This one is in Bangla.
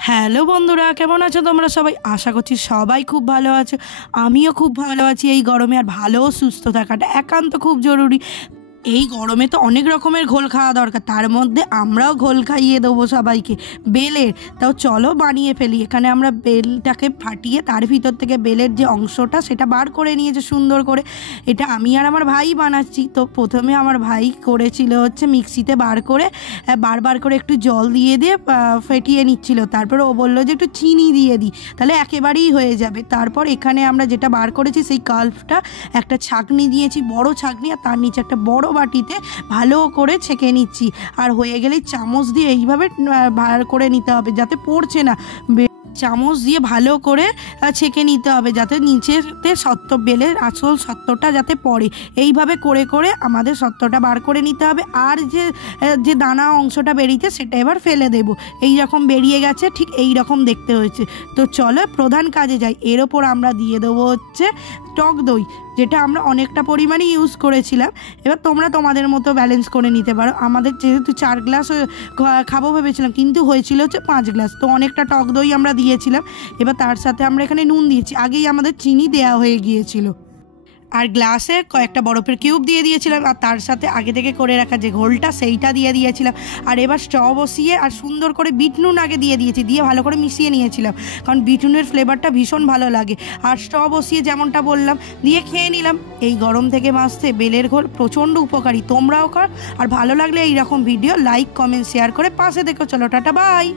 হ্যালো বন্ধুরা, কেমন আছো তোমরা সবাই? আশা করছি সবাই খুব ভালো আছো। আমিও খুব ভালো আছি। এই গরমে আর ভালো সুস্থ থাকাটা একান্ত খুব জরুরি। এই গরমে তো অনেক রকমের ঘোল খাওয়া দরকার, তার মধ্যে আমরাও ঘোল খাইয়ে দেবো সবাইকে বেলের। তাও চলো বানিয়ে ফেলি। এখানে আমরা বেলটাকে ফাটিয়ে তার ভিতর থেকে বেলের যে অংশটা সেটা বার করে নিয়েছে সুন্দর করে। এটা আমি আর আমার ভাই বানাচ্ছি। তো প্রথমে আমার ভাই করেছিল হচ্ছে মিক্সিতে বারবার করে একটু জল দিয়ে দিয়ে ফেটিয়ে নিচ্ছিল। তারপর ও বললো যে একটু চিনি দিয়ে দিই, তাহলে একেবারেই হয়ে যাবে। তারপর এখানে আমরা যেটা বার করেছি সেই কাল্পটা একটা ছাঁকনি দিয়েছি, বড় ছাঁকনি, আর তার নিচে একটা বড় বাটিতে ভালো করে ছেঁকে নিচ্ছি। আর হয়ে গেলে চামচ দিয়ে এইভাবে বার করে নিতে হবে, যাতে পড়ছে না। চামচ দিয়ে ভালো করে ছেঁকে নিতে হবে, যাতে নিচেতে বেলের আসল সত্ত্বটা যাতে পড়ে। এইভাবে করে করে আমাদের সত্ত্বটা বার করে নিতে হবে। আর যে দানা অংশটা বেরিয়েছে সেটা এবার ফেলে দেব। এই রকম বেরিয়ে গেছে, ঠিক এই রকম দেখতে হয়েছে। তো চলো প্রধান কাজে যাই। এর ওপর আমরা দিয়ে দেবো হচ্ছে টক দই, যেটা আমরা অনেকটা পরিমাণে ইউজ করেছিলাম। এবার তোমরা তোমাদের মতো ব্যালেন্স করে নিতে পারো। আমাদের যেহেতু 4 গ্লাস খাবো ভেবেছিলাম, কিন্তু হয়েছিল হচ্ছে 5 গ্লাস, তো অনেকটা টক দই আমরা দিয়েছিলাম। এবার তার সাথে আমরা এখানে নুন দিয়েছি, আগেই আমাদের চিনি দেওয়া হয়ে গিয়েছিল। আর গ্লাসে কয়েকটা বরফের কিউব দিয়ে দিয়েছিলাম, আর তার সাথে আগে থেকে করে রাখা যে ঘোলটা সেইটা দিয়ে দিয়েছিলাম। আর এবার স্ট্র বসিয়ে আর সুন্দর করে বিট নুন আগে দিয়ে দিয়েছি, দিয়ে ভালো করে মিশিয়ে নিয়েছিলাম, কারণ বিট নুনের ফ্লেভারটা ভীষণ ভালো লাগে। আর স্ট্র বসিয়ে যেমনটা বললাম দিয়ে খেয়ে নিলাম। এই গরম থেকে বাঁচতে বেলের ঘোল প্রচণ্ড উপকারী, তোমরাও কর। আর ভালো লাগলে এইরকম ভিডিও লাইক কমেন্ট শেয়ার করে পাশে দেখো। চলো টাটা বাই।